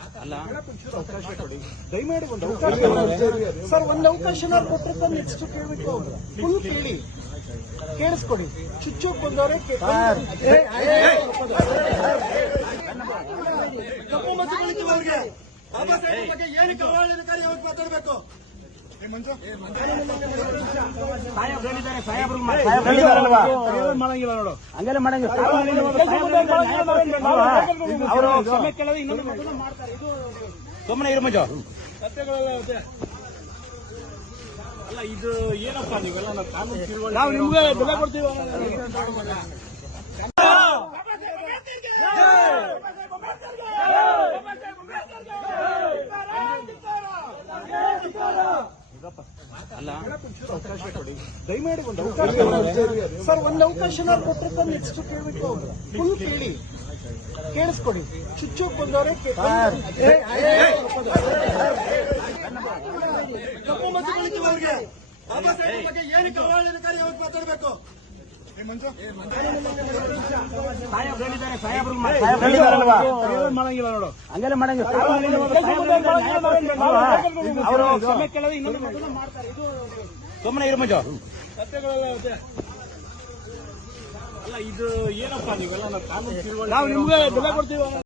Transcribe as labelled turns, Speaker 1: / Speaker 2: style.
Speaker 1: ಒಂಚೂರು ಅವಕಾಶ ಕೊಡಿ ದಯಮಾಡಿ ಒಂದು ಅವಕಾಶ ಸರ್ ಒಂದು ಅವಕಾಶ ಕೊಟ್ಟಿರ್ತಾರೆ ನೆಕ್ಸ್ಟ್ ಕೇಳಬೇಕು ಫುಲ್ ಕೇಳಿ. ಕೇಳಿಸ್ಕೊಡಿ. ಚುಚ್ಚೋಕ್ ಬಂದವರೇ
Speaker 2: ತಪ್ಪು ಮತ್ತು ಗಳಿಸುವವರಿಗೆ ಬಾಬಾ ಸಾಹೇಬ್ ಬಗ್ಗೆ ಏನಕ್ಕೆ ಅವಹೇಳನಕಾರಿಯಾಗಿ ಮಾತಾಡಬೇಕು?
Speaker 1: ಮಾಡಂಗಿಲ್ಲ ನೋಡು
Speaker 3: ಹಂಗೆಲ್ಲ ಮಾಡಂಗಿಲ್ಲ
Speaker 1: ಅವರು
Speaker 3: ಸುಮ್ಮನೆ ಇರು ಮಂಜು.
Speaker 1: ಅಲ್ಲ ಇದು ಏನಪ್ಪ ನೀವೆಲ್ಲ ನಾವು ನಾವು ನಿಮ್ಗೆ ಬೆಲೆ ಕೊಡ್ತೀವಿ ಅವಕಾಶ ಕೊಡಿ ದಯಮಾಡಿ ಒಂದು ಅವಕಾಶ ಸರ್ ಒಂದು ಅವಕಾಶ ಕೊಟ್ಟಿರ್ತ ನೆಕ್ಸ್ಟ್ ಕೇಳಬೇಕು ಫುಲ್ ಕೇಳಿ ಕೇಳಿಸ್ಕೊಡಿ ಚುಚ್ಚೋಕ್ ಬಂದವರೇ
Speaker 2: ತಪ್ಪು ಮತ್ತು ಗಳಿಸುವವರಿಗೆ ಬಾಬಾ ಸಾಹೇಬ್ ಬಗ್ಗೆ ಏನಕ್ಕೆ ಅವಹೇಳನಕಾರಿಯಾಗಿ ಮಾತಾಡಬೇಕು
Speaker 1: ಮಾಡಂಗಿಲ್ಲ ನೋಡು.
Speaker 3: ಹಂಗೆಲ್ಲ ಮಾಡಂಗಿಲ್ಲ.
Speaker 1: ಅವರು
Speaker 3: ಸುಮ್ಮನೆ ಇರು ಮಂಜು.
Speaker 1: ಅಲ್ಲ ಇದು ಏನಪ್ಪ ನೀವೆಲ್ಲ? ನಾವು ನಿಮ್ಗೆ ಬೆಲೆ ಕೊಡ್ತೀವಿ.